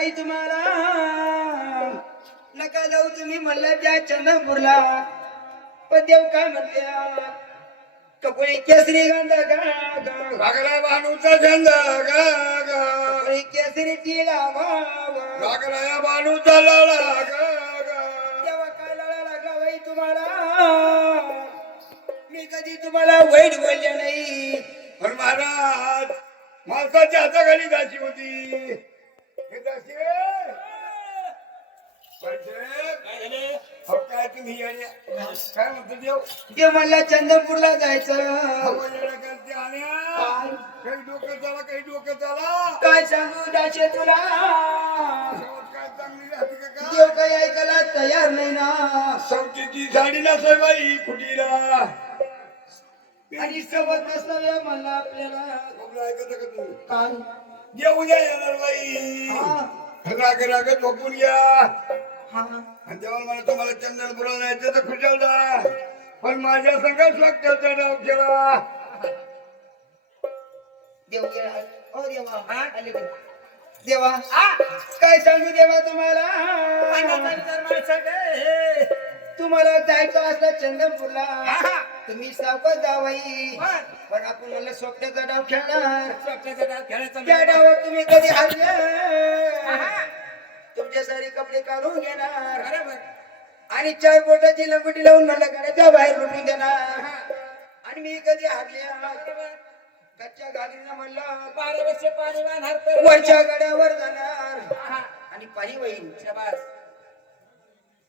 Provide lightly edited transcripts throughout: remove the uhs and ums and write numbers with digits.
बाई तुम्हाला नका जाऊ तुम्ही म्हणलं त्या चंद्रपूरला पण देव काय म्हणत्या कपडे केसरी गंध लागला बाणूचा छंद गा गा कपडे केसरी टिळा लागला या बाणूचा लळा गा गा तेव्हा काय लढा लागला बाई तुम्हाला मी कधी तुम्हाला वाईट बोलले नाही पण महाराज माणसाच्या हाताखाली दासी होती हे दासी काय तुम्ही काय म्हणतो देव ते म्हणला चंद्रपूरला जायचं करते आल्या काही डोकं चाला काही डोकं चाला काय सांगू दाशे तुला काय चांगली राहते का काय देव काही ऐकायला तयार नाही ना सवतीची साडी नसे बाई कुटीला आणि सोबत नसलं म्हणला आपल्याला ऐकत का तुम्ही काय देऊ द्या येणार बाई हा राग राग झोपून घ्या हा आणि तेव्हा मला तुम्हाला चंदनपुरा जायचं तर खुशाल जा पण माझ्या संघात लागतं नाव केला देव गेला ओ देवा आले बघ. देवा काय सांगू देवा तुम्हाला तुम्हाला जायचं असलं चंदनपूरला तुम्ही सावकाश जावाई पण आपण म्हणलं स्वप्नाचा डाव खेळणार त्या डावात तुम्ही कधी हरले तुमच्यासाठी कपडे काढून घेणार आणि 4 बोटाची लंगोटी लावून म्हणलं घराच्या बाहेर लुटून देणार आणि मी कधी हरले कच्च्या गाडीनं म्हणलं वरच्या गड्यावर जाणार आणि पाणी होईल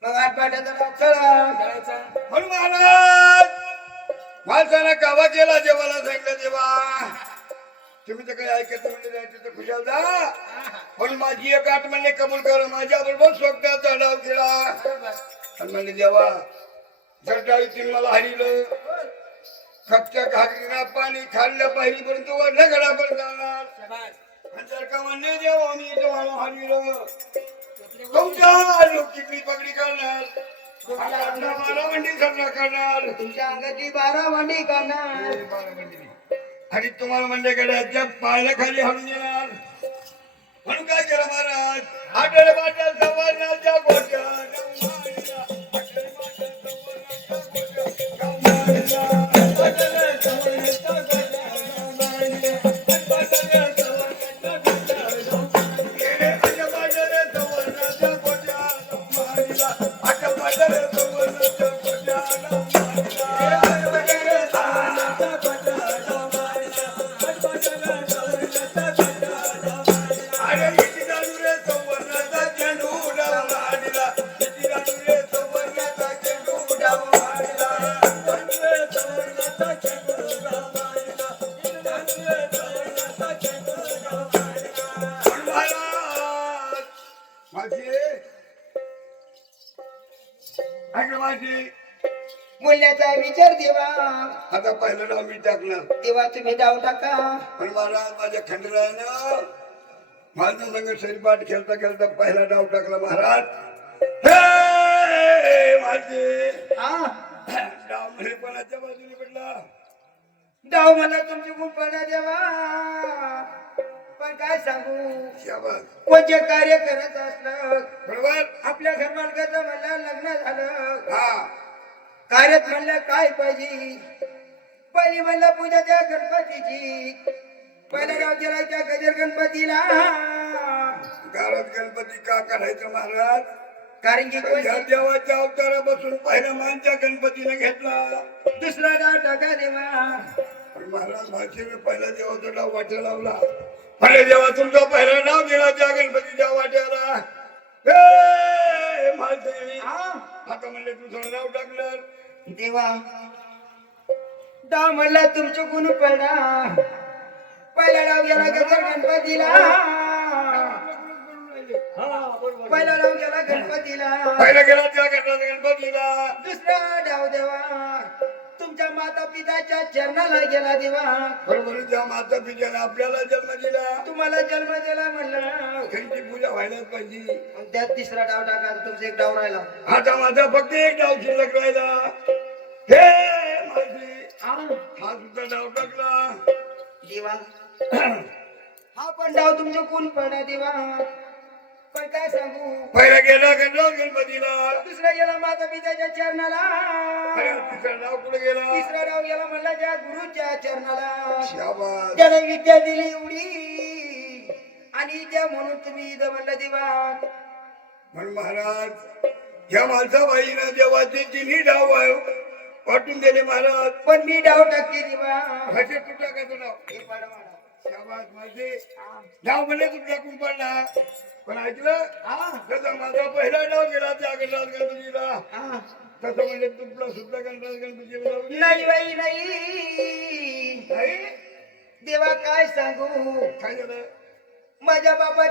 मग आठपाट्याचा डाव खेळा म्हणून महाराज माणसानं कावा केला जेवाला सांगितलं देवा तुम्ही तर काही ऐकत म्हणजे जायचं तर खुशाल जा पण माझी एक आठ म्हणले कबूल कर माझ्या बरोबर स्वप्नाचा डाव केला आणि म्हणले देवा जर डाळीतील मला हरिलं कच्च्या घागरीला पाणी खाल्लं पाहिजे परंतु वरल्या गडापर्यंत जाणार आणि जर का म्हणले देवा मी तुम्हाला हरिलं तुमच्या लोकीतली पगडी करणार बारा मंडी साजरा करणार तुमच्या अंगाची 12 वांडी करणार 12 मंडी आणि तुम्हाला म्हणले गड्याच्या पायाखाली हळून येणार म्हणून काय केलं महाराज आठवडे बाटल सवारण्याच्या गोट्या मूल्याचा विचार देवा आता पहिलं डाव मी टाकलं देवा तुम्ही डाव टाका पण महाराज माझ्या खंडरायानं माझ्या संग शरीपाठ खेळता खेळता पहिला डाव टाकला महाराज माझे डाव म्हणे कोणाच्या बाजूने पडला डाव मला तुमची खूप पडा देवा पण काय सांगू शाबास कोणते कार्य करत असलं बरोबर आपल्या घरमालकाचं म्हणलं लग्न झालं हा कार्यात म्हणलं काय पाहिजे पहिली म्हणलं पूजा त्या गणपतीची पहिला डाव केला त्या गजर गणपतीला गावात गणपती का काढायचं महाराज कारण की या देवाच्या अवतारा बसून पहिला मानच्या गणपतीने घेतला दुसरा डाव टाका देवा पण महाराज भाषेने पहिला देवाचा डाव वाट्या लावला अरे देवा तुमचा पहिला डाव गेला त्या गणपतीच्या वाट्याला माझे आता म्हणले तुझं डाव टाकलं देवा डाव म्हणला तुमचं गुण पडा पहिला डाव गेला गजर गणपतीला पहिला डाव गेला गणपतीला पहिला गेला त्या गणपतीला दुसरा डाव देवा तुमच्या माता पिताच्या चरणाला गेला देवा बरोबर त्या माता पित्याने आपल्याला जन्म दिला तुम्हाला जन्म दिला म्हणलं त्यांची पूजा व्हायलाच पाहिजे त्यात तिसरा डाव टाका तुमचा एक डाव राहिला आता माझा फक्त एक डाव शिल्लक राहिला हे माझे हा सुद्धा डाव टाकला देवा हा पण डाव तुमच्या कोण पडा देवा पण काय सांगू पहिला गेला गणराज गणपतीला, दुसरा गेला माता पित्याच्या चरणाला, अरे तिसरं नाव कुठे गेला? तिसरा राव गेला म्हणला त्या गुरुच्या चरणाला. शाबास. त्याने विद्या दिली एवढी आणि त्या म्हणून तुम्ही इथं म्हणलं देवा. म्हणून महाराज ह्या माणसाबाईनं जेव्हा ते तिन्ही डाव वाटून दिले महाराज, पण मी डाव टाकते देवा. कसे तू टाकायचं नाव? हे पाडा मला. शाबास माझे डाव म्हणले तू टाकून पडला, पण ऐकलं हा, तसा माझा पहिला डाव गेला त्या गणराज गणपतीला, हा. तसं म्हणजे तुला सुद्धा गणराज गणपतीला डाव गेला. नाही बाई नाही नाही? देवा काय सांगू काय झालं? माझ्या बाबा